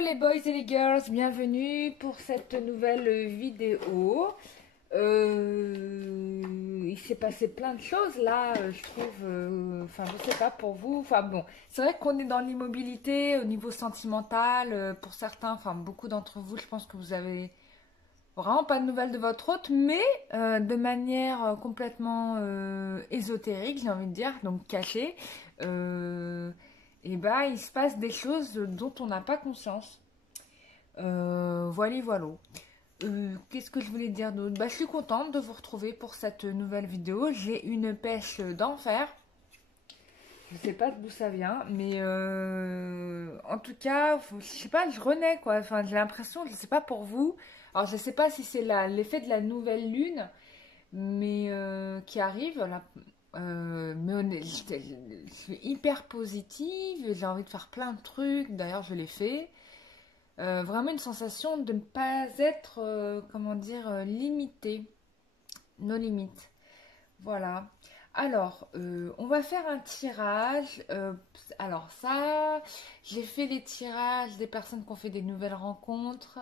les boys et les girls, bienvenue pour cette nouvelle vidéo. Il s'est passé plein de choses là, je trouve, enfin je sais pas pour vous, enfin bon, c'est vrai qu'on est dans l'immobilité au niveau sentimental, pour certains, enfin beaucoup d'entre vous, je pense que vous avez vraiment pas de nouvelles de votre hôte, mais de manière complètement ésotérique, j'ai envie de dire, donc cachée. Et bah, il se passe des choses dont on n'a pas conscience. Voilà, voilà. Qu'est-ce que je voulais dire d'autre? Bah, je suis contente de vous retrouver pour cette nouvelle vidéo. J'ai une pêche d'enfer. Je sais pas d'où ça vient, mais en tout cas, je sais pas, je renais quoi. Enfin, j'ai l'impression, je sais pas pour vous. Alors, je sais pas si c'est l'effet de la nouvelle lune, mais qui arrive là. Je suis hyper positive, j'ai envie de faire plein de trucs, d'ailleurs je l'ai fait. Vraiment une sensation de ne pas être, comment dire, limitée, nos limites. Voilà. Alors, on va faire un tirage. Alors ça, j'ai fait des tirages des personnes qui ont fait des nouvelles rencontres.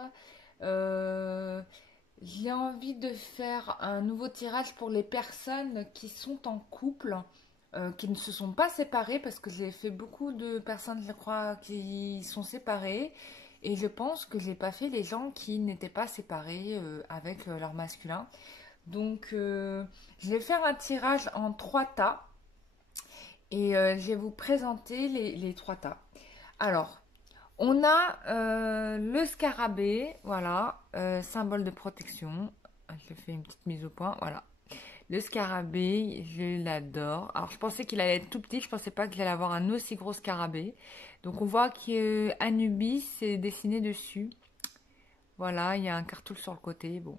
Euh, j'ai envie de faire un nouveau tirage pour les personnes qui sont en couple, qui ne se sont pas séparées, parce que j'ai fait beaucoup de personnes, je crois, qui sont séparées. Et je pense que j'ai pas fait les gens qui n'étaient pas séparés avec leur masculin. Donc, je vais faire un tirage en 3 tas. Et je vais vous présenter les 3 tas. Alors, on a le scarabée, voilà, symbole de protection. Je fais une petite mise au point, voilà. Le scarabée, je l'adore. Alors, je pensais qu'il allait être tout petit, je pensais pas qu'il allait avoir un aussi gros scarabée. Donc, on voit qu'Anubis est dessiné dessus. Voilà, il y a un cartouche sur le côté, bon.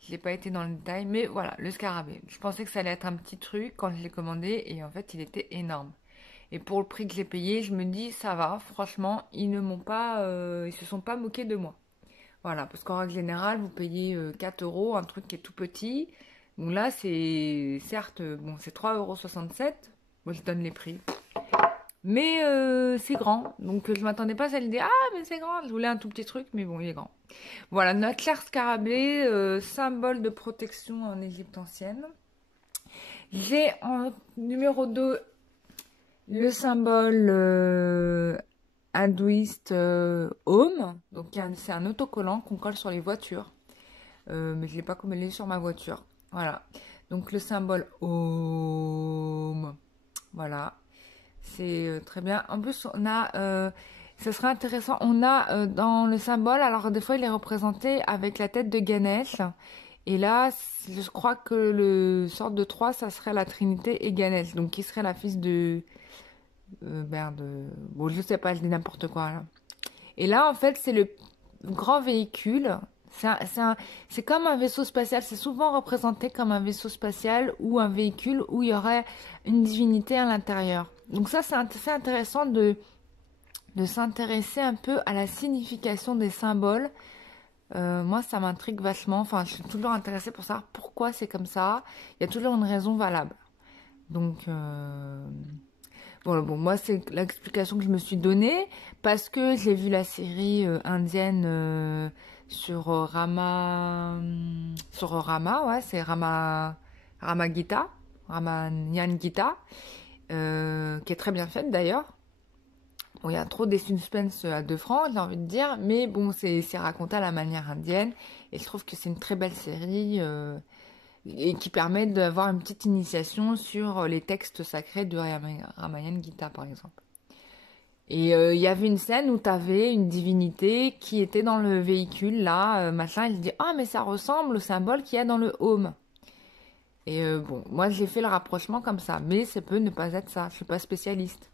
Je n'ai pas été dans le détail, mais voilà, le scarabée. Je pensais que ça allait être un petit truc quand je l'ai commandé, et en fait, il était énorme. Et pour le prix que j'ai payé, je me dis, ça va, franchement, ils ne m'ont pas, ils se sont pas moqués de moi. Voilà, parce qu'en règle générale, vous payez 4 euros, un truc qui est tout petit. Donc là, c'est, certes, bon, c'est 3,67 €. Moi, je donne les prix. Mais c'est grand. Donc, je m'attendais pas à l'idée, ah, mais c'est grand. Je voulais un tout petit truc, mais bon, il est grand. Voilà, notre clair scarabée, symbole de protection en Égypte ancienne. J'ai en numéro 2 le symbole hindouiste Home. Donc c'est un autocollant qu'on colle sur les voitures. Mais je ne l'ai pas collé sur ma voiture. Voilà. Donc le symbole Home. Voilà. C'est très bien. En plus, on a... ça serait intéressant. On a dans le symbole, alors des fois il est représenté avec la tête de Ganesh. Et là, je crois que le sort de 3, ça serait la Trinité et Ganesh. Donc qui serait la fils de... merde. Bon, je sais pas, je dis n'importe quoi là. Et là, en fait, c'est le grand véhicule. C'est comme un vaisseau spatial. C'est souvent représenté comme un vaisseau spatial ou un véhicule où il y aurait une divinité à l'intérieur. Donc ça, c'est assez intéressant de s'intéresser un peu à la signification des symboles. Moi, ça m'intrigue vachement. Enfin, je suis toujours intéressée pour savoir pourquoi c'est comme ça. Il y a toujours une raison valable. Donc... Voilà, bon, moi, c'est l'explication que je me suis donnée parce que j'ai vu la série indienne sur Rama, ouais, c'est Rama Gita, Ramanyan Gita, qui est très bien faite d'ailleurs. Bon, il y a trop des suspense à 2 francs, j'ai envie de dire, mais bon, c'est raconté à la manière indienne et je trouve que c'est une très belle série. Et qui permet d'avoir une petite initiation sur les textes sacrés de Ramayana Gita, par exemple. Et il y avait une scène où tu avais une divinité qui était dans le véhicule, là, machin, il se dit « Ah, mais ça ressemble au symbole qu'il y a dans le home ». Et bon, moi j'ai fait le rapprochement comme ça, mais ça peut ne pas être ça, je suis pas spécialiste.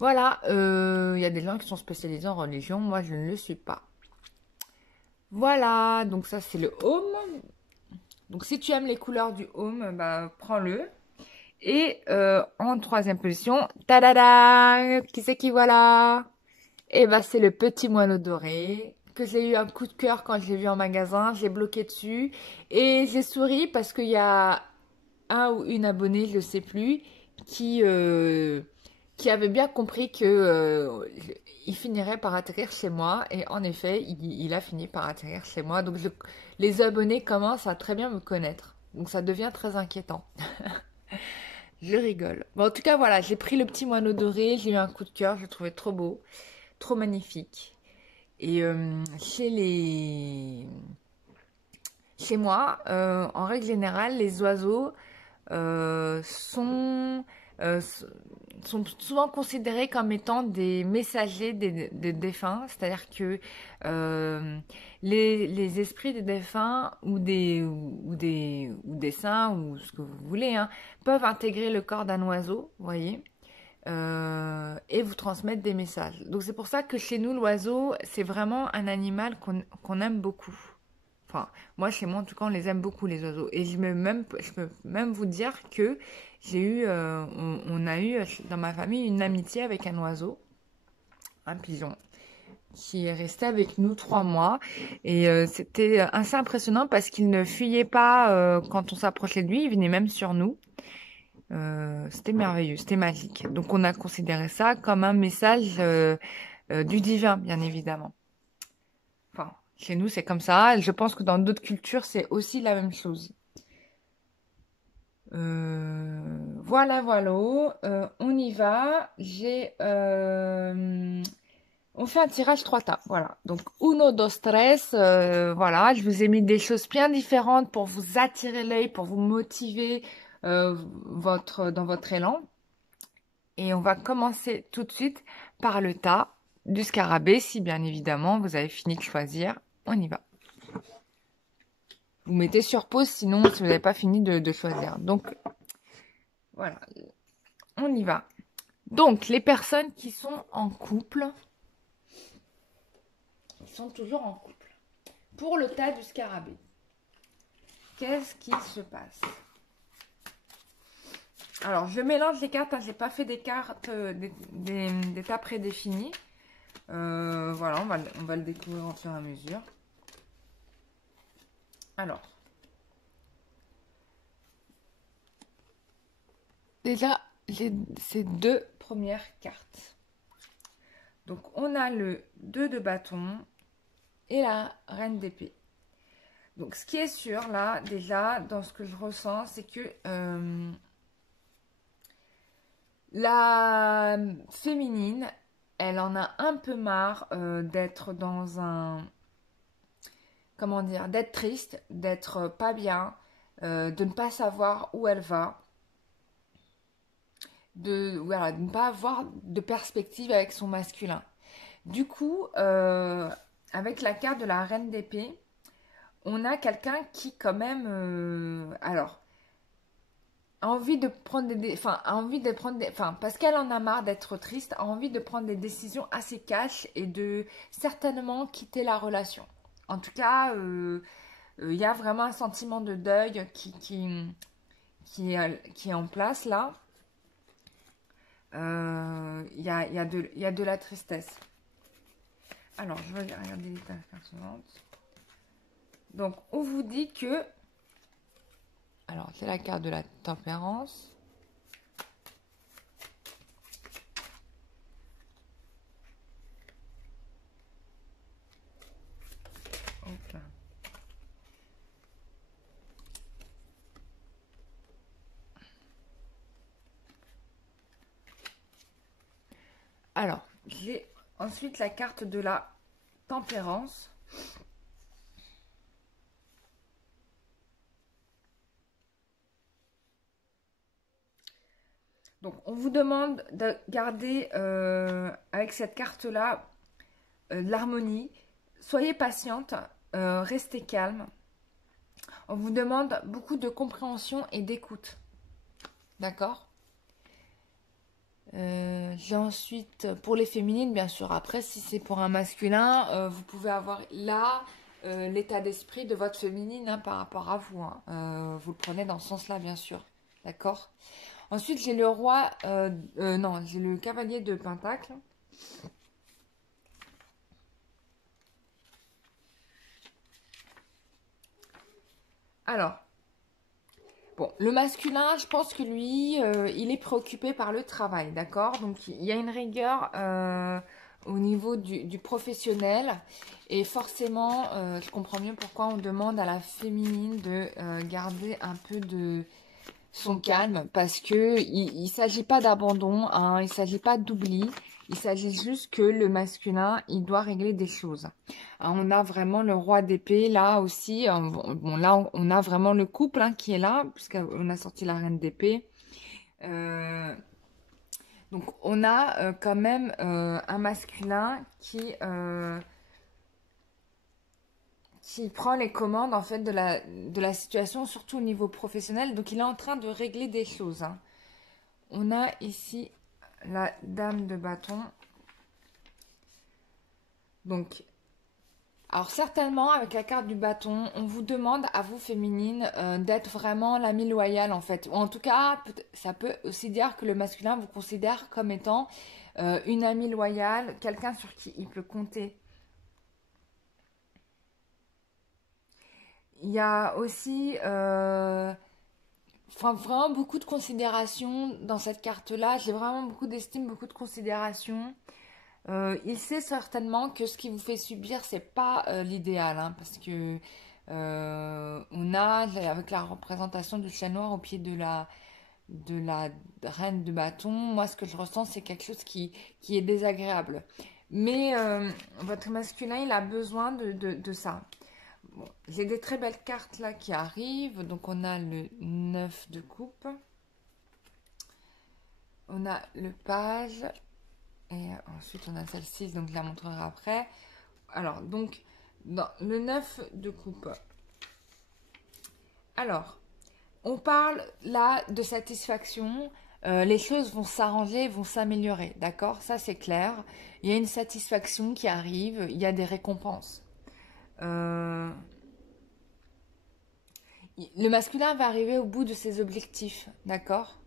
Voilà, il y a des gens qui sont spécialisés en religion, moi je ne le suis pas. Voilà, donc ça c'est le home. Donc si tu aimes les couleurs du home, bah prends-le. Et en 3e position, tadada, qui c'est qui voilà? Et bah c'est le petit moineau doré que j'ai eu un coup de cœur quand je l'ai vu en magasin. J'ai bloqué dessus et j'ai souri parce qu'il y a un ou une abonnée, je ne sais plus, qui qui avait bien compris que il finirait par atterrir chez moi. Et en effet, il a fini par atterrir chez moi. Donc les abonnés commencent à très bien me connaître. Donc ça devient très inquiétant. Je rigole. Bon, en tout cas, voilà, j'ai pris le petit moineau doré, j'ai eu un coup de cœur, je le trouvais trop beau, trop magnifique. Et chez moi, en règle générale, les oiseaux euh, sont, euh, s- sont souvent considérés comme étant des messagers des défunts, c'est-à-dire que euh, les esprits des défunts ou des saints ou ce que vous voulez hein, peuvent intégrer le corps d'un oiseau, vous voyez, et vous transmettre des messages. Donc c'est pour ça que chez nous, l'oiseau, c'est vraiment un animal qu'on aime beaucoup. Enfin, moi, chez moi, en tout cas, on les aime beaucoup, les oiseaux. Et je peux même vous dire que on a eu dans ma famille une amitié avec un oiseau, un pigeon, qui est resté avec nous 3 mois. Et c'était assez impressionnant parce qu'il ne fuyait pas quand on s'approchait de lui, il venait même sur nous. C'était merveilleux, c'était magique. Donc, on a considéré ça comme un message du divin, bien évidemment. Enfin, chez nous, c'est comme ça. Je pense que dans d'autres cultures, c'est aussi la même chose. Voilà, voilà. On y va. On fait un tirage 3 tas. Voilà. Donc, uno, dos, tres. Voilà. Je vous ai mis des choses bien différentes pour vous attirer l'œil, pour vous motiver dans votre élan. Et on va commencer tout de suite par le tas du scarabée, si bien évidemment vous avez fini de choisir. On y va. Vous mettez sur pause, sinon si vous n'avez pas fini de choisir. Donc, voilà. On y va. Donc, les personnes qui sont en couple, ils sont toujours en couple. Pour le tas du scarabée, qu'est-ce qui se passe? Alors, je mélange les cartes. Hein, j'ai pas fait des cartes, des tas prédéfinis. Voilà, on va le découvrir au fur et à mesure. Alors, déjà, ces 2 premières cartes. Donc, on a le 2 de bâton et la reine d'épée. Donc, ce qui est sûr, là, déjà, dans ce que je ressens, c'est que la féminine, elle en a un peu marre d'être dans un... Comment dire? D'être triste, d'être pas bien, de ne pas savoir où elle va, voilà, de ne pas avoir de perspective avec son masculin. Du coup, avec la carte de la reine d'épée, on a quelqu'un qui quand même... alors, a envie de prendre enfin, parce qu'elle en a marre d'être triste, a envie de prendre des décisions assez cash et de certainement quitter la relation. En tout cas, il y a vraiment un sentiment de deuil qui est en place là. Il y a de la tristesse. Alors, je vais regarder les cartes suivantes. Donc, on vous dit que... Alors, c'est la carte de la tempérance. Ok. Alors, j'ai ensuite la carte de la tempérance. Donc, on vous demande de garder avec cette carte-là de l'harmonie. Soyez patiente, restez calme. On vous demande beaucoup de compréhension et d'écoute. D'accord? J'ai ensuite, pour les féminines, bien sûr. Après, si c'est pour un masculin, vous pouvez avoir là l'état d'esprit de votre féminine hein, par rapport à vous. Hein. Vous le prenez dans ce sens-là, bien sûr. D'accord? Ensuite, j'ai le roi... non, j'ai le cavalier de Pentacle. Alors, Bon, le masculin, je pense que lui, il est préoccupé par le travail, d'accord? Donc, il y a une rigueur au niveau du professionnel. Et forcément, je comprends mieux pourquoi on demande à la féminine de garder un peu de son calme. Parce que il s'agit pas d'abandon, hein, il s'agit pas d'oubli. Il s'agit juste que le masculin, il doit régler des choses. Hein, on a vraiment le roi d'épée là aussi. Bon, là, on a vraiment le couple hein, qui est là, puisqu'on a sorti la reine d'épée. Euh, donc, on a quand même un masculin qui prend les commandes en fait de la situation, surtout au niveau professionnel. Donc, il est en train de régler des choses. Hein. On a ici la dame de bâton. Donc, alors certainement, avec la carte du bâton, on vous demande à vous féminines d'être vraiment l'ami loyal en fait. Ou en tout cas, ça peut aussi dire que le masculin vous considère comme étant une amie loyale, quelqu'un sur qui il peut compter. Il y a aussi vraiment beaucoup de considération dans cette carte-là. J'ai vraiment beaucoup d'estime, beaucoup de considération. Il sait certainement que ce qui vous fait subir, c'est pas l'idéal, hein, parce que on a, avec la représentation du chat noir au pied de la reine de bâton, moi ce que je ressens, c'est quelque chose qui est désagréable. Mais votre masculin, il a besoin de ça. Bon, j'ai des très belles cartes là qui arrivent. Donc on a le 9 de coupe. On a le page. Et ensuite, on a celle-ci, donc je la montrerai après. Alors, donc, dans le 9 de coupe. Alors, on parle là de satisfaction. Les choses vont s'arranger, vont s'améliorer, d'accord? Ça, c'est clair. Il y a une satisfaction qui arrive, il y a des récompenses. Le masculin va arriver au bout de ses objectifs, d'accord?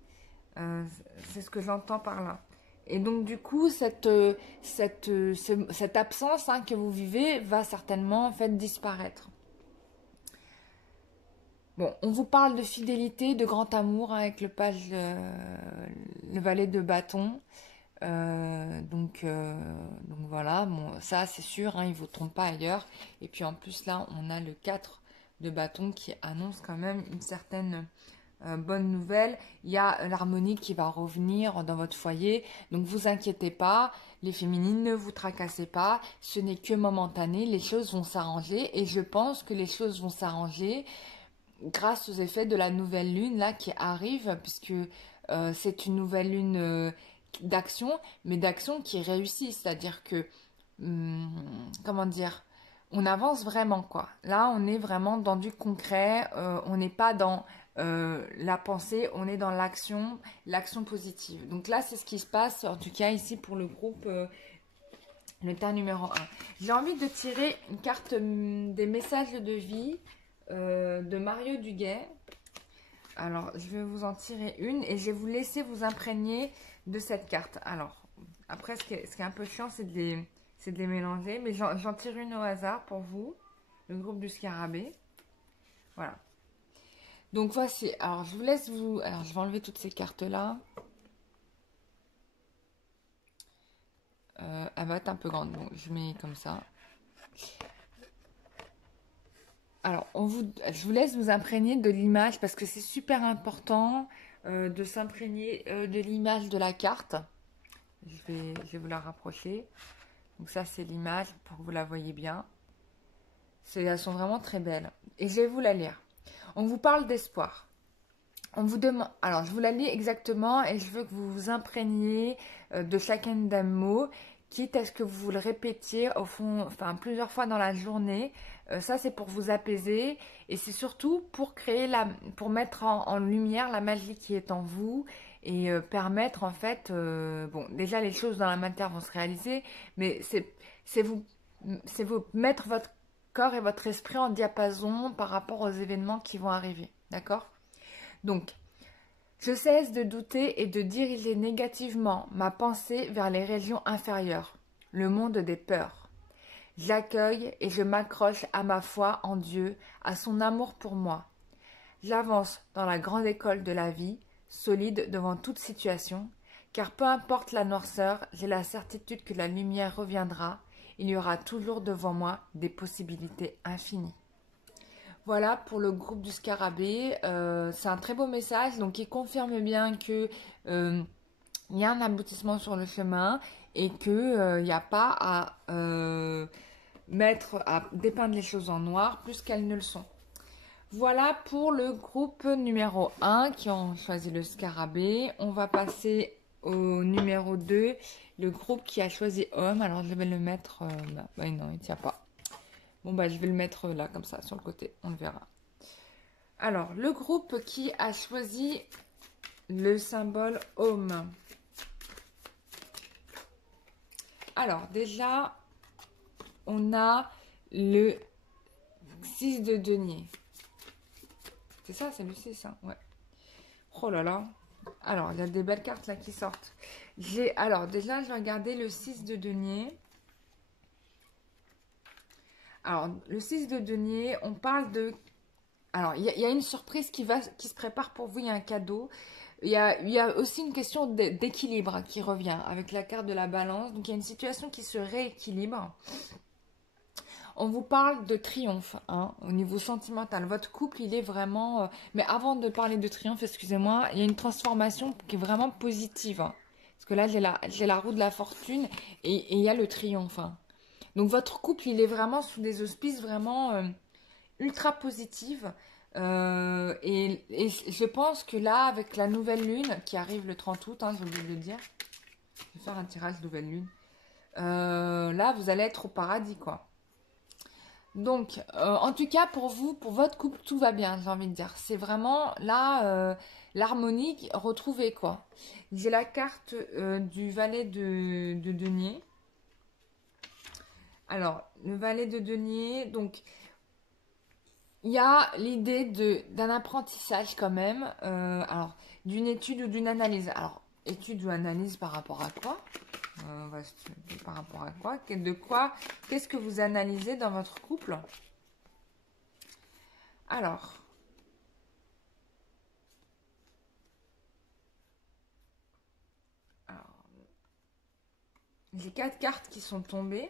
C'est ce que j'entends par là. Et donc, du coup, cette absence hein, que vous vivez va certainement en fait disparaître. Bon, on vous parle de fidélité, de grand amour hein, avec le page, le valet de bâton. Donc voilà, bon, ça c'est sûr, hein, il ne vous trompe pas ailleurs. Et puis en plus là, on a le 4 de bâton qui annonce quand même une certaine bonne nouvelle. Il y a l'harmonie qui va revenir dans votre foyer. Donc vous inquiétez pas, les féminines, ne vous tracassez pas. Ce n'est que momentané, les choses vont s'arranger. Et je pense que les choses vont s'arranger grâce aux effets de la nouvelle lune là qui arrive, puisque c'est une nouvelle lune d'action, mais d'action qui réussit. C'est-à-dire que, comment dire, on avance vraiment quoi. Là, on est vraiment dans du concret, on n'est pas dans la pensée, on est dans l'action, l'action positive. Donc là, c'est ce qui se passe, en tout cas ici pour le groupe, le tas numéro 1. J'ai envie de tirer une carte des messages de vie de Mario Duguay. Alors, je vais vous en tirer une et je vais vous laisser vous imprégner de cette carte. Alors, après, ce qui est un peu chiant, c'est de les mélanger, mais j'en tire une au hasard pour vous, le groupe du scarabée. Voilà. Donc voici, alors je vous laisse vous... Alors je vais enlever toutes ces cartes-là. Elle va être un peu grande, donc je mets comme ça. Alors, je vous laisse vous imprégner de l'image parce que c'est super important de s'imprégner de l'image de la carte. Je vais vous la rapprocher. Donc ça, c'est l'image pour que vous la voyez bien. Elles sont vraiment très belles. Et je vais vous la lire. On vous parle d'espoir. On vous demande, alors je vous la lis exactement et je veux que vous vous imprégniez de chacun des mots, quitte à ce que vous le répétiez au fond, enfin plusieurs fois dans la journée. Ça c'est pour vous apaiser et c'est surtout pour créer pour mettre en lumière la magie qui est en vous et permettre en fait, bon déjà les choses dans la matière vont se réaliser, mais c'est vous mettre votre corps et votre esprit en diapason par rapport aux événements qui vont arriver, d'accord? Donc, je cesse de douter et de diriger négativement ma pensée vers les régions inférieures, le monde des peurs. J'accueille et je m'accroche à ma foi en Dieu, à son amour pour moi. J'avance dans la grande école de la vie, solide devant toute situation, car peu importe la noirceur, j'ai la certitude que la lumière reviendra. Il y aura toujours devant moi des possibilités infinies. Voilà pour le groupe du Scarabée. C'est un très beau message, donc il confirme bien que il y a un aboutissement sur le chemin et que il n'y a pas à à dépeindre les choses en noir plus qu'elles ne le sont. Voilà pour le groupe numéro 1 qui ont choisi le Scarabée. On va passer au numéro 2, le groupe qui a choisi homme. Alors je vais le mettre là. Bah, non, il ne tient pas. Bon, bah, je vais le mettre là, comme ça, sur le côté. On le verra. Alors, le groupe qui a choisi le symbole homme. Alors, déjà, on a le 6 de denier. C'est ça, c'est le 6, hein? Ouais. Oh là là. Alors, il y a des belles cartes là qui sortent. Alors, déjà, je vais regarder le 6 de denier. Alors, le 6 de denier, on parle de... Alors, il y a une surprise qui se prépare pour vous, il y a un cadeau. Il y a aussi une question d'équilibre qui revient avec la carte de la balance. Donc, il y a une situation qui se rééquilibre. On vous parle de triomphe, hein, au niveau sentimental. Votre couple, il est vraiment... Mais avant de parler de triomphe, excusez-moi, il y a une transformation qui est vraiment positive. Hein. Parce que là, j'ai la roue de la fortune et il y a le triomphe. Hein. Donc, votre couple, il est vraiment sous des auspices vraiment ultra positifs. Et je pense que là, avec la nouvelle lune qui arrive le 30 août, hein, j'ai oublié de le dire. Je vais faire un tirage nouvelle lune. Là, vous allez être au paradis, quoi. Donc, en tout cas, pour vous, pour votre couple, tout va bien, j'ai envie de dire. C'est vraiment là, l'harmonie retrouvée, quoi. J'ai la carte du valet de denier. Alors, le valet de denier, donc, il y a l'idée d'un apprentissage quand même. Alors, d'une étude ou d'une analyse. Alors, étude ou analyse par rapport à quoi? Par rapport à quoi? De quoi? Qu'est-ce que vous analysez dans votre couple? Alors, j'ai 4 cartes qui sont tombées.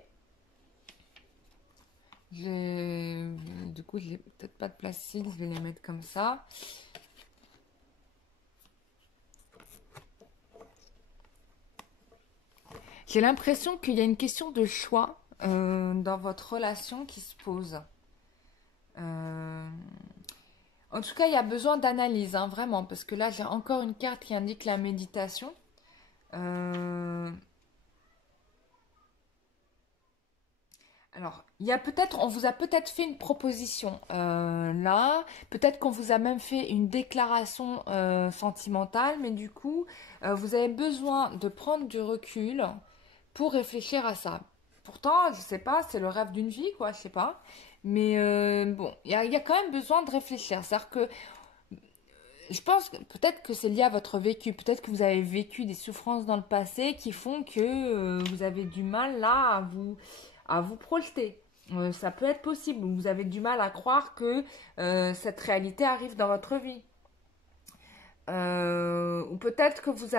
Du coup, je n'ai peut-être pas de place ici, je vais les mettre comme ça. J'ai l'impression qu'il y a une question de choix dans votre relation qui se pose. En tout cas, il y a besoin d'analyse, hein, vraiment, parce que là, j'ai encore une carte qui indique la méditation. Alors, on vous a peut-être fait une proposition là, peut-être qu'on vous a même fait une déclaration sentimentale, mais du coup, vous avez besoin de prendre du recul pour réfléchir à ça. Pourtant, je sais pas, c'est le rêve d'une vie, quoi, je sais pas. Mais bon, il y a quand même besoin de réfléchir. C'est-à-dire que je pense que peut-être que c'est lié à votre vécu. Peut-être que vous avez vécu des souffrances dans le passé qui font que vous avez du mal là à vous projeter. Ça peut être possible. Vous avez du mal à croire que cette réalité arrive dans votre vie. Ou peut-être que vous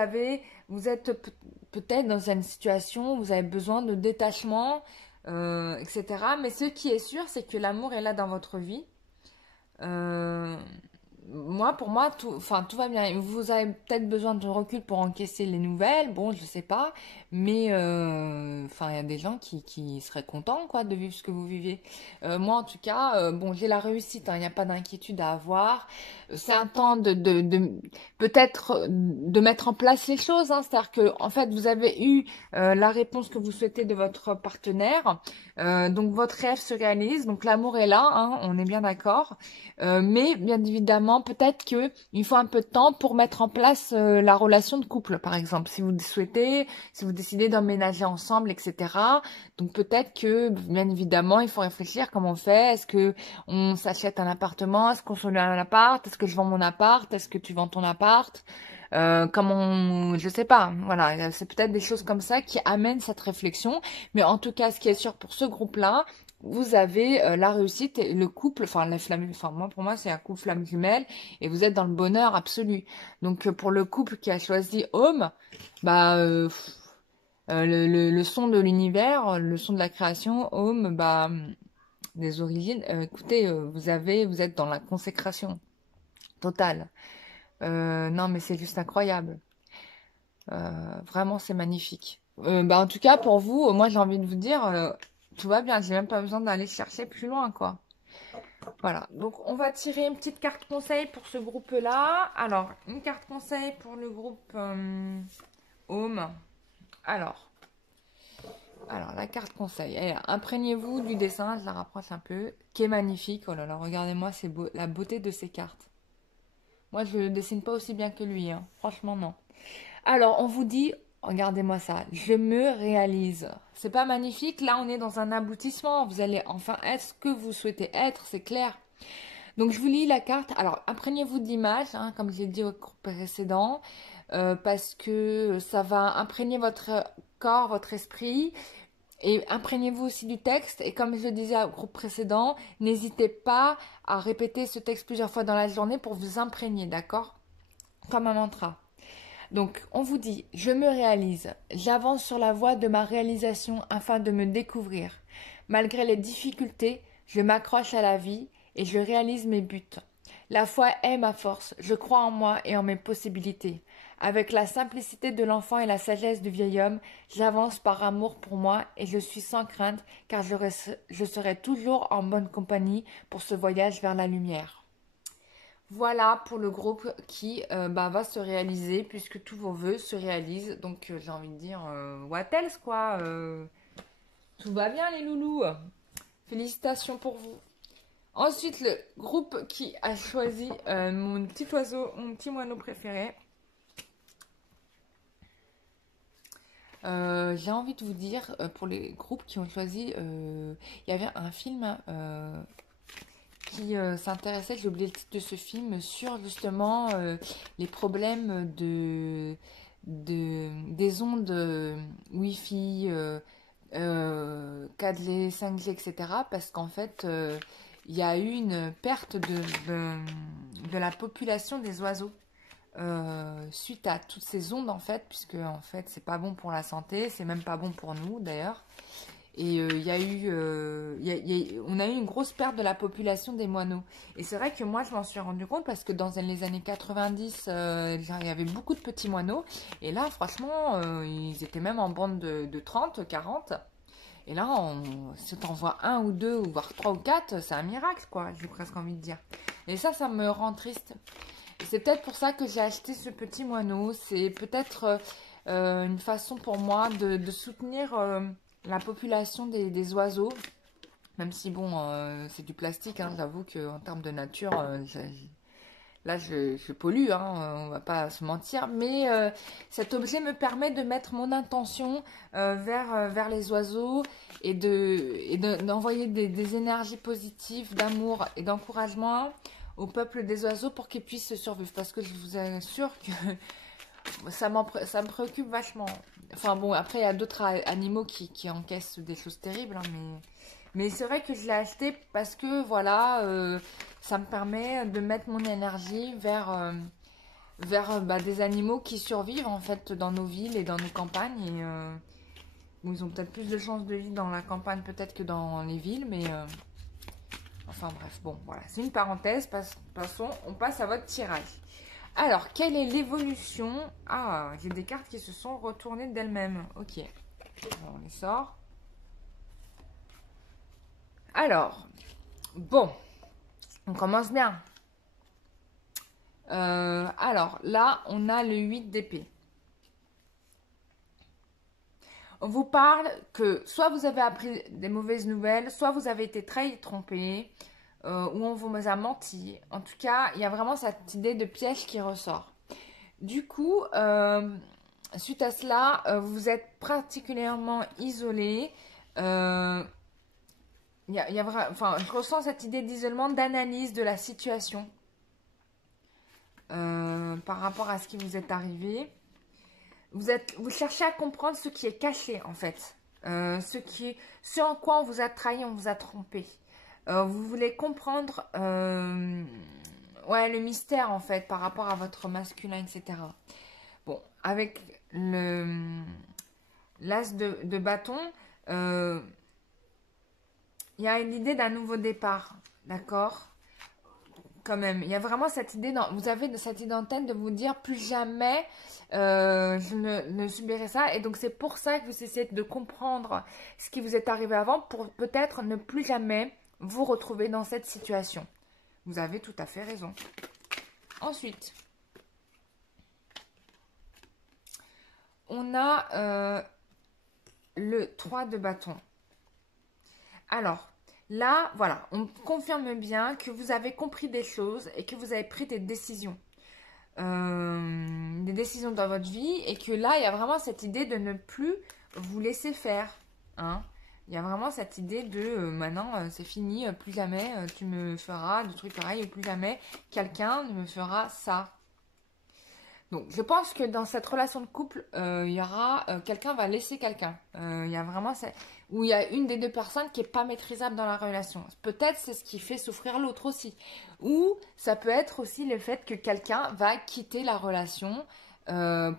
êtes peut-être dans une situation où vous avez besoin de détachement, etc. Mais ce qui est sûr, c'est que l'amour est là dans votre vie. Pour moi, tout va bien. Vous avez peut-être besoin de recul pour encaisser les nouvelles. Bon, je sais pas. Mais, il y a des gens qui seraient contents, quoi, de vivre ce que vous vivez. Moi, en tout cas, bon, j'ai la réussite, hein, il n'y a pas d'inquiétude à avoir. C'est un temps peut-être de mettre en place les choses, hein. C'est-à-dire que, en fait, vous avez eu la réponse que vous souhaitez de votre partenaire. Donc, votre rêve se réalise. Donc, l'amour est là, hein, on est bien d'accord. Mais bien évidemment, peut-être que il faut un peu de temps pour mettre en place la relation de couple, par exemple, si vous souhaitez, si vous décidez d'emménager ensemble, etc. Donc peut-être que, bien évidemment, il faut réfléchir comment on fait. Est-ce que on s'achète un appartement? Est-ce qu'on se loue un appart? Est-ce que je vends mon appart? Est-ce que tu vends ton appart? Je sais pas, voilà, c'est peut-être des choses comme ça qui amènent cette réflexion. Mais en tout cas, ce qui est sûr pour ce groupe-là, vous avez la réussite et le couple, enfin, moi, pour moi, c'est un couple flamme jumelle et vous êtes dans le bonheur absolu. Donc, pour le couple qui a choisi Home, bah, le son de l'univers, le son de la création, Home, bah, des origines, écoutez, vous êtes dans la consécration totale. Non, mais c'est juste incroyable. Vraiment, c'est magnifique. Bah, en tout cas, pour vous, moi, j'ai envie de vous dire, tout va bien. J'ai même pas besoin d'aller chercher plus loin, quoi. Voilà. Donc, on va tirer une petite carte conseil pour ce groupe-là. Alors, une carte conseil pour le groupe Home. Alors, la carte conseil. Eh, imprégnez-vous du dessin. Je la rapproche un peu. Qui est magnifique. Oh là là, regardez-moi, c'est beau, la beauté de ces cartes. Moi, je ne dessine pas aussi bien que lui, hein. Franchement, non. Alors, on vous dit, regardez-moi ça, je me réalise. C'est pas magnifique? Là, on est dans un aboutissement. Vous allez enfin être ce que vous souhaitez être, c'est clair. Donc, je vous lis la carte. Alors, imprégnez-vous de l'image, hein, comme j'ai dit au cours précédent, parce que ça va imprégner votre corps, votre esprit. Et imprégnez-vous aussi du texte. Et comme je le disais au groupe précédent, n'hésitez pas à répéter ce texte plusieurs fois dans la journée pour vous imprégner, d'accord? Comme un mantra. Donc, on vous dit, je me réalise, j'avance sur la voie de ma réalisation afin de me découvrir. Malgré les difficultés, je m'accroche à la vie et je réalise mes buts. La foi est ma force, je crois en moi et en mes possibilités. Avec la simplicité de l'enfant et la sagesse du vieil homme, j'avance par amour pour moi et je suis sans crainte car je serai toujours en bonne compagnie pour ce voyage vers la lumière. Voilà pour le groupe qui va se réaliser puisque tous vos vœux se réalisent. Donc j'ai envie de dire, what else quoi tout va bien les loulous. Félicitations pour vous. Ensuite le groupe qui a choisi mon petit oiseau, mon petit moineau préféré. J'ai envie de vous dire, pour les groupes qui ont choisi, il y avait un film qui s'intéressait, j'ai oublié le titre de ce film, sur justement les problèmes des ondes Wi-Fi, 4G, 5G, etc. Parce qu'en fait, il y a eu une perte de la population des oiseaux. Suite à toutes ces ondes en fait, puisque en fait c'est pas bon pour la santé, c'est même pas bon pour nous d'ailleurs. Et il y a eu, on a eu une grosse perte de la population des moineaux. Et c'est vrai que moi, je m'en suis rendu compte parce que dans les années 90, il y avait beaucoup de petits moineaux. Et là, franchement, ils étaient même en bande de 30, 40. Et là, si t'en vois un ou deux, ou voire trois ou quatre, c'est un miracle, quoi. J'ai presque envie de dire. Et ça me rend triste. Et c'est peut-être pour ça que j'ai acheté ce petit moineau. C'est peut-être une façon pour moi de soutenir la population des oiseaux, même si bon, c'est du plastique, hein, j'avoue qu'en termes de nature, là je pollue, hein, on va pas se mentir, mais cet objet me permet de mettre mon intention vers les oiseaux et d'envoyer des énergies positives, d'amour et d'encouragement au peuple des oiseaux pour qu'ils puissent survivre, parce que je vous assure que ça me préoccupe vachement. Enfin bon, après il y a d'autres animaux qui encaissent des choses terribles, hein, mais c'est vrai que je l'ai acheté parce que voilà, ça me permet de mettre mon énergie vers des animaux qui survivent en fait dans nos villes et dans nos campagnes. Et bon, ils ont peut-être plus de chances de vivre dans la campagne peut-être que dans les villes, mais enfin bref, bon voilà, c'est une parenthèse. Passons, on passe à votre tirage. Alors, quelle est l'évolution? Ah, j'ai des cartes qui se sont retournées d'elles-mêmes. Ok. Alors, on les sort. Alors, bon. On commence bien. Alors, là, on a le 8 d'épée. On vous parle que soit vous avez appris des mauvaises nouvelles, soit vous avez été trahi, trompé, ou on vous a menti. En tout cas, il y a vraiment cette idée de piège qui ressort. Du coup, suite à cela, vous êtes particulièrement isolé. Je ressens cette idée d'isolement, d'analyse de la situation par rapport à ce qui vous est arrivé. Vous cherchez à comprendre ce qui est caché, en fait. ce en quoi on vous a trahi, on vous a trompé. Vous voulez comprendre ouais, le mystère en fait par rapport à votre masculin, etc. Bon, avec l'as de bâton, il y a une idée d'un nouveau départ, d'accord? Quand même, il y a vraiment cette idée, vous avez cette idée en tête de vous dire plus jamais je ne subirai ça. Et donc c'est pour ça que vous essayez de comprendre ce qui vous est arrivé avant pour peut-être ne plus jamais vous retrouver dans cette situation. Vous avez tout à fait raison. Ensuite, on a le 3 de bâton. Alors, là, voilà, on confirme bien que vous avez compris des choses et que vous avez pris des décisions. Des décisions dans votre vie et que là, il y a vraiment cette idée de ne plus vous laisser faire. Hein. Il y a vraiment cette idée de maintenant, c'est fini, plus jamais tu me feras des trucs pareils et plus jamais quelqu'un ne me fera ça. Donc, je pense que dans cette relation de couple, il y aura quelqu'un va laisser quelqu'un. Il y a vraiment où il y a une des deux personnes qui n'est pas maîtrisable dans la relation. Peut-être c'est ce qui fait souffrir l'autre aussi. Ou ça peut être aussi le fait que quelqu'un va quitter la relation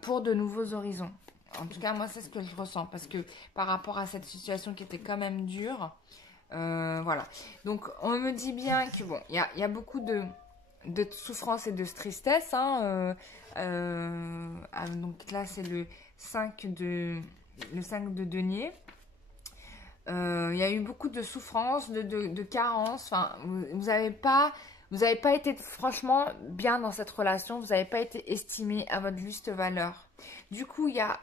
pour de nouveaux horizons. En tout cas, moi, c'est ce que je ressens. Parce que par rapport à cette situation qui était quand même dure, voilà. Donc, on me dit bien que bon, il y a beaucoup de souffrance et de tristesse. Hein, donc là, c'est le 5 de denier. Il y a eu beaucoup de souffrance, de carence. Enfin, vous n'avez pas été franchement bien dans cette relation. Vous n'avez pas été estimé à votre juste valeur. Du coup, il y a,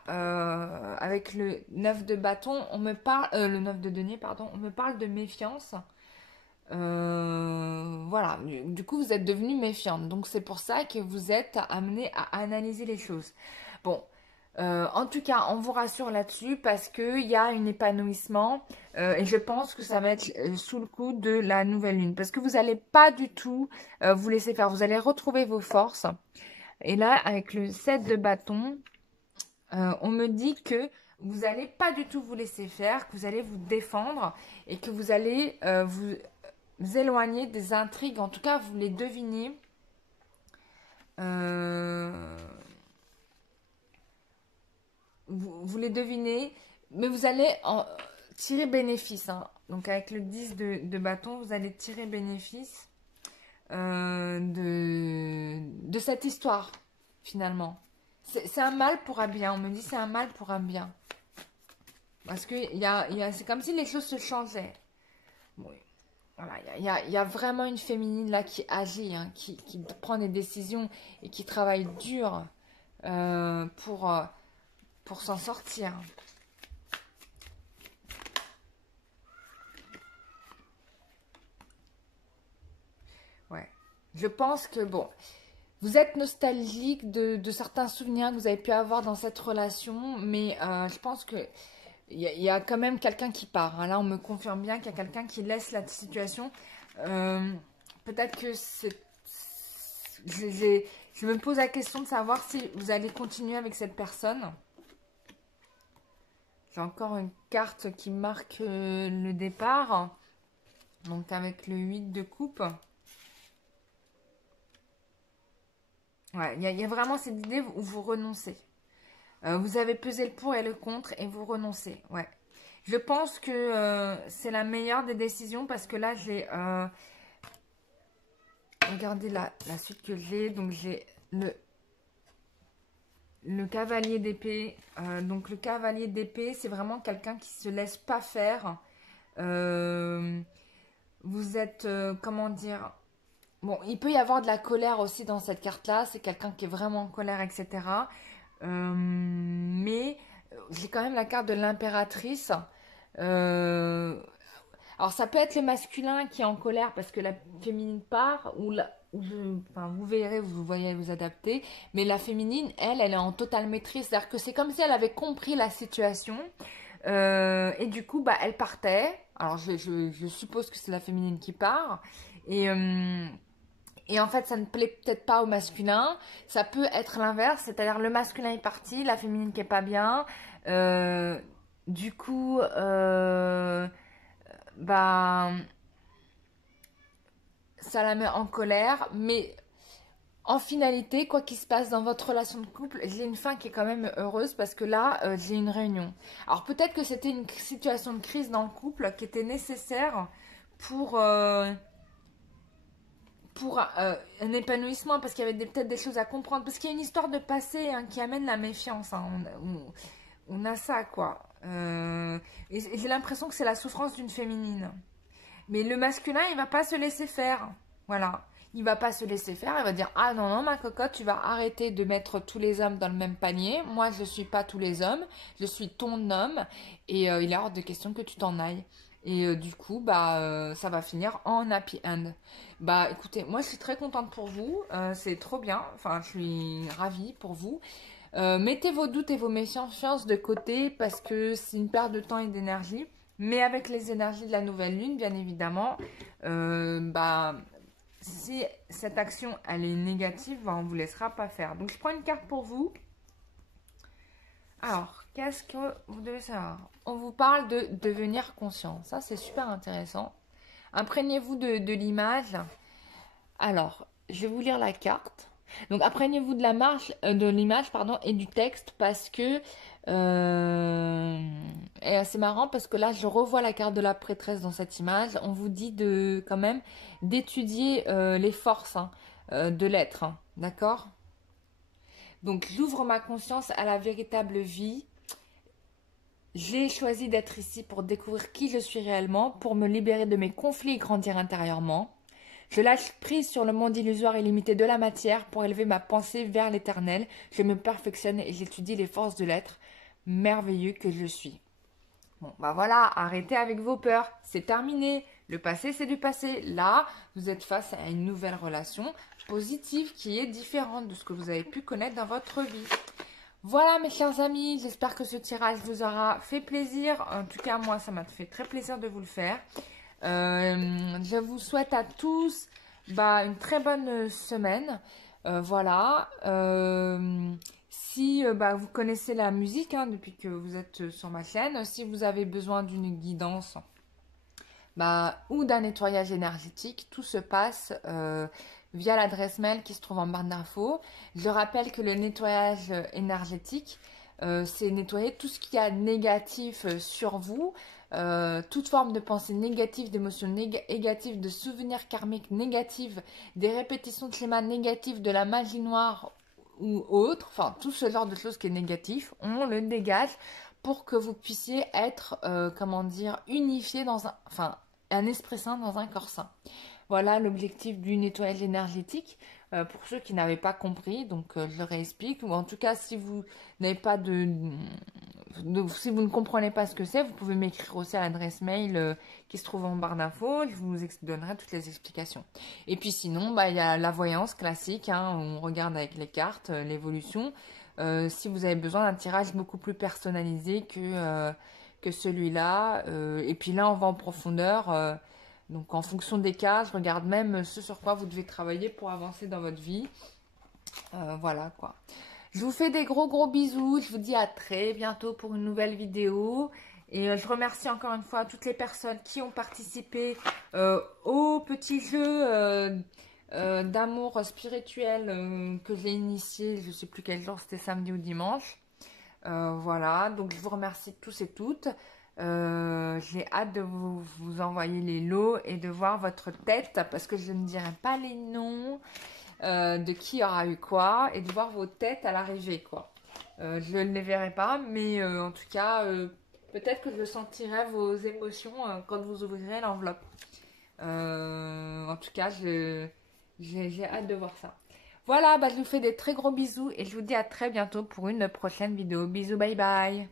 avec le 9 de bâton, on me parle, le 9 de denier, pardon, on me parle de méfiance. Voilà, du coup vous êtes devenu méfiante, donc c'est pour ça que vous êtes amené à analyser les choses. Bon, en tout cas on vous rassure là-dessus parce qu'il y a un épanouissement et je pense que ça va être sous le coup de la nouvelle lune parce que vous n'allez pas du tout vous laisser faire, vous allez retrouver vos forces. Et là avec le 7 de bâton, on me dit que vous n'allez pas du tout vous laisser faire, que vous allez vous défendre et que vous allez vous éloigner des intrigues, en tout cas vous les devinez. Vous les devinez, mais vous allez en tirer bénéfice. Hein. Donc avec le 10 de bâton, vous allez tirer bénéfice de cette histoire, finalement. C'est un mal pour un bien, on me dit c'est un mal pour un bien. Parce que c'est comme si les choses se changeaient. Bon, voilà, il y a vraiment une féminine là qui agit, hein, qui prend des décisions et qui travaille dur pour s'en sortir. Ouais. Je pense que, bon, vous êtes nostalgique de certains souvenirs que vous avez pu avoir dans cette relation, mais je pense que il y a quand même quelqu'un qui part. Hein. Là, on me confirme bien qu'il y a quelqu'un qui laisse la situation. Peut-être que c'est... Je me pose la question de savoir si vous allez continuer avec cette personne. J'ai encore une carte qui marque le départ. Donc, avec le 8 de coupe. Ouais, il y a vraiment cette idée où vous renoncez. Vous avez pesé le pour et le contre et vous renoncez. Ouais. Je pense que c'est la meilleure des décisions parce que là, j'ai... regardez la suite que j'ai. Donc, j'ai le cavalier d'épée. Donc, le cavalier d'épée, c'est vraiment quelqu'un qui se laisse pas faire. Vous êtes... comment dire... Bon, il peut y avoir de la colère aussi dans cette carte-là. C'est quelqu'un qui est vraiment en colère, etc. Mais j'ai quand même la carte de l'impératrice. Alors ça peut être le masculin qui est en colère parce que la féminine part enfin, vous verrez, vous voyez vous adapter. Mais la féminine, elle est en totale maîtrise. C'est-à-dire que c'est comme si elle avait compris la situation. Et du coup, bah, elle partait. Alors je suppose que c'est la féminine qui part. Et en fait, ça ne plaît peut-être pas au masculin. Ça peut être l'inverse, c'est-à-dire le masculin est parti, la féminine qui est pas bien. Du coup, bah, ça la met en colère, mais en finalité, quoi qu'il se passe dans votre relation de couple, j'ai une fin qui est quand même heureuse parce que là, j'ai une réunion. Alors peut-être que c'était une situation de crise dans le couple qui était nécessaire pour, euh, pour un épanouissement, parce qu'il y avait peut-être des choses à comprendre, parce qu'il y a une histoire de passé hein, qui amène la méfiance. Hein. On a ça, quoi. Et j'ai l'impression que c'est la souffrance d'une féminine. Mais le masculin, il va pas se laisser faire. Voilà. Il va pas se laisser faire. Il va dire, ah non, non, ma cocotte, tu vas arrêter de mettre tous les hommes dans le même panier. Moi, je suis pas tous les hommes. Je suis ton homme. Et il est hors de question que tu t'en ailles. Et du coup, bah, ça va finir en happy end. Bah, écoutez, moi, je suis très contente pour vous. C'est trop bien. Enfin, je suis ravie pour vous. Mettez vos doutes et vos méfiances de côté parce que c'est une perte de temps et d'énergie. Mais avec les énergies de la nouvelle lune, bien évidemment, bah, si cette action elle est négative, bah, on ne vous laissera pas faire. Donc je prends une carte pour vous. Alors, qu'est-ce que vous devez savoir? On vous parle de devenir conscient. Ça, c'est super intéressant. Imprégnez-vous de l'image. Alors, je vais vous lire la carte. Donc, imprégnez-vous de l'image, pardon, et du texte parce que et c'est marrant parce que là, je revois la carte de la prêtresse dans cette image. On vous dit de quand même d'étudier les forces hein, de l'être, hein, d'accord? Donc, j'ouvre ma conscience à la véritable vie. J'ai choisi d'être ici pour découvrir qui je suis réellement, pour me libérer de mes conflits et grandir intérieurement. Je lâche prise sur le monde illusoire et limité de la matière pour élever ma pensée vers l'éternel. Je me perfectionne et j'étudie les forces de l'être merveilleux que je suis. Bon, bah voilà, arrêtez avec vos peurs. C'est terminé. Le passé, c'est du passé. Là, vous êtes face à une nouvelle relation positive qui est différente de ce que vous avez pu connaître dans votre vie. Voilà mes chers amis, j'espère que ce tirage vous aura fait plaisir. En tout cas, moi, ça m'a fait très plaisir de vous le faire. Je vous souhaite à tous une très bonne semaine. Voilà. Si vous connaissez la musique hein, depuis que vous êtes sur ma chaîne, si vous avez besoin d'une guidance ou d'un nettoyage énergétique, tout se passe via l'adresse mail qui se trouve en barre d'infos. Je rappelle que le nettoyage énergétique, c'est nettoyer tout ce qu'il y a négatif sur vous, toute forme de pensée négative, d'émotions négatives, de souvenirs karmiques négatifs, des répétitions de schémas négatifs, de la magie noire ou autre, enfin tout ce genre de choses qui est négatif, on le dégage pour que vous puissiez être, unifié dans un esprit sain dans un corps sain. Voilà l'objectif du nettoyage énergétique. Pour ceux qui n'avaient pas compris, donc je le réexplique. Ou en tout cas, si vous n'avez pas si vous ne comprenez pas ce que c'est, vous pouvez m'écrire aussi à l'adresse mail qui se trouve en barre d'infos. Je vous donnerai toutes les explications. Et puis sinon, il y a la voyance classique. Hein, où on regarde avec les cartes l'évolution. Si vous avez besoin d'un tirage beaucoup plus personnalisé que celui-là. Et puis là, on va en profondeur. Donc en fonction des cas, je regarde même ce sur quoi vous devez travailler pour avancer dans votre vie. Voilà quoi. Je vous fais des gros bisous. Je vous dis à très bientôt pour une nouvelle vidéo. Et je remercie encore une fois toutes les personnes qui ont participé au petit jeu d'amour spirituel que j'ai initié. Je ne sais plus quel jour, c'était samedi ou dimanche. Voilà, donc je vous remercie tous et toutes. J'ai hâte de vous envoyer les lots et de voir votre tête parce que je ne dirai pas les noms de qui aura eu quoi et de voir vos têtes à l'arrivée quoi. Je ne les verrai pas mais en tout cas peut-être que je sentirai vos émotions quand vous ouvrirez l'enveloppe. En tout cas j'ai hâte de voir ça. Voilà, je vous fais des très gros bisous et je vous dis à très bientôt pour une prochaine vidéo. Bisous, bye bye.